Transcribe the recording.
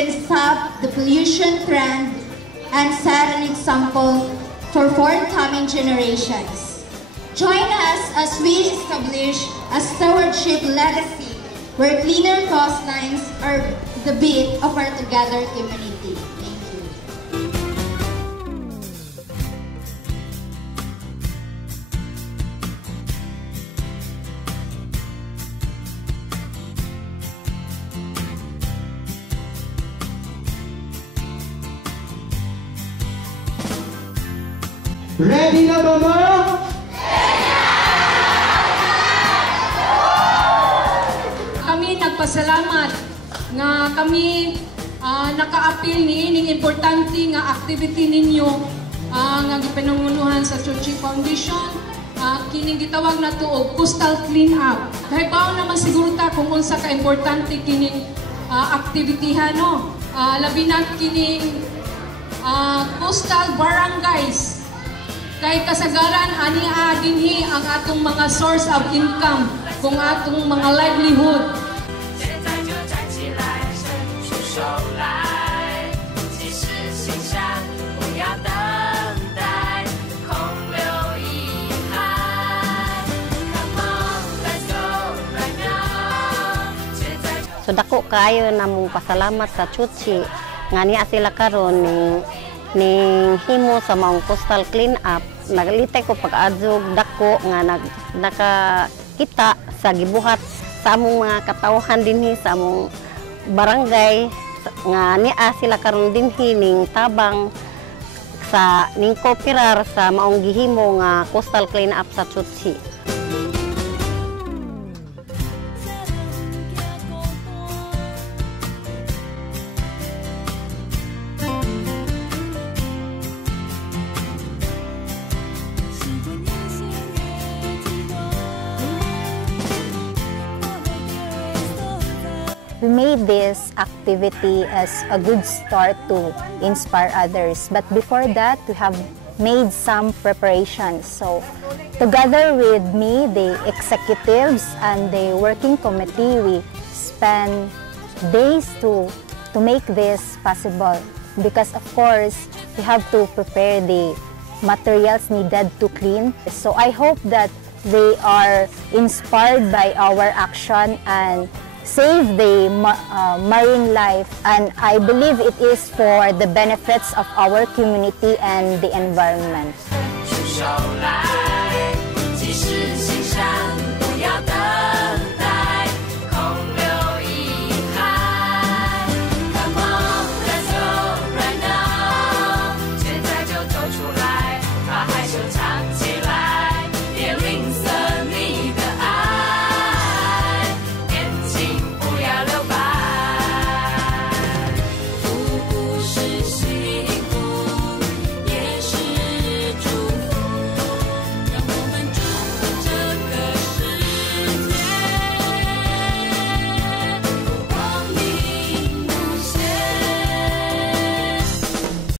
can stop the pollution trend and set an example for forthcoming generations. Join us as we establish a stewardship legacy where cleaner coastlines are the beat of our together community. Thank you. Ready na ba mo? Kami nagpasalamat nga kami naka-appeal niining importante nga activity ninyo nga gipanungunuhan sa Chuchi Foundation. Kining gitawag na to og coastal clean up. Kahibaw naman siguro ta kung unsa ka importante kining activity no. Labi na kining coastal barangays. Kay kasagaran ani dinhi ang atong mga source of income, kung atong mga livelihood. So dako kayo namong pasalamat sa Chuchi nga niya sila karon ning himo sa mga coastal clean up. Nagalitay ko pag-adzog dako nga nakakita sa gibuhat sa among mga katawhan dinhi sa among barangay nga niya sila karon dinhi ning tabang sa ning kooperar sa maong gihimo nga coastal clean up sa Chuchi. We made this activity as a good start to inspire others. But before that, we have made some preparations. So together with me, the executives and the working committee, we spent days to make this possible. Because of course, we have to prepare the materials needed to clean. So I hope that they are inspired by our action and save the marine life, and I believe it is for the benefits of our community and the environment.